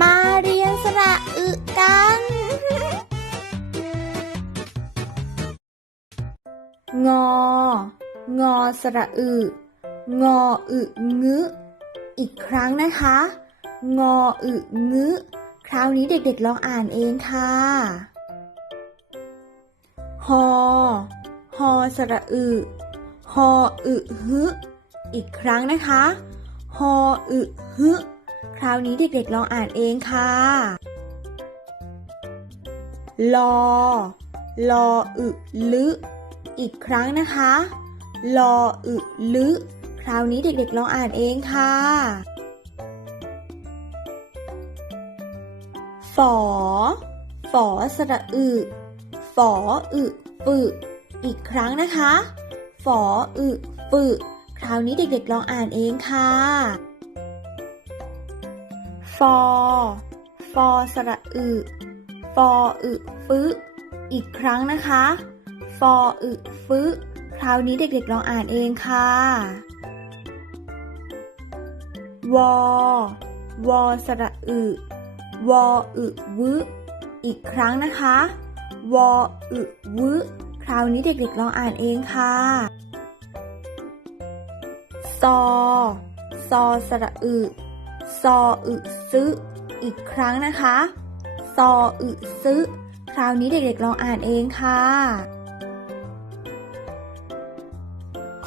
มาเรียนสระอึกัน งอ งอสระอึ งออึงึ อีกครั้งนะคะ งออึงึ คราวนี้เด็กๆลองอ่านเองค่ะฮอฮอสระอึฮออึฮึ อีกครั้งนะคะฮออึฮึ คราวนี้เด็กๆลองอ่านเองค่ะลอลออึลึอีกครั้งนะคะลออึลึคราวนี้เด็กๆลองอ่านเองค่ะฝอฝอสระอึฝออึฝึอีกครั้งนะคะฝออึฝึคราวนี้เด็กๆลองอ่านเองค่ะ ฟอ ฟอสระอึ ฟออึฟึ อีกครั้งนะคะ ฟออึฟึ คราวนี้เด็กๆลองอ่านเองค่ะ วอ วอสระอึ วออึวึ อีกครั้งนะคะ วออึวึ คราวนี้เด็กๆลองอ่านเองค่ะซอซอสระอึ ซออึซึอีกครั้งนะคะ ซออึซึคราวนี้เด็กๆลองอ่านเองค่ะ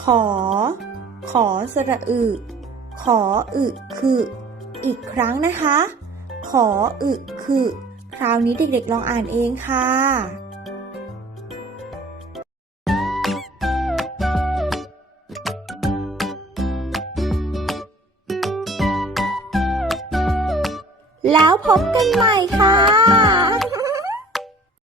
ขอ ขอสระอึ ขออึคือ อีกครั้งนะคะ ขออึคือ คราวนี้เด็กๆลองอ่านเองค่ะ แล้วพบกันใหม่ค่ะ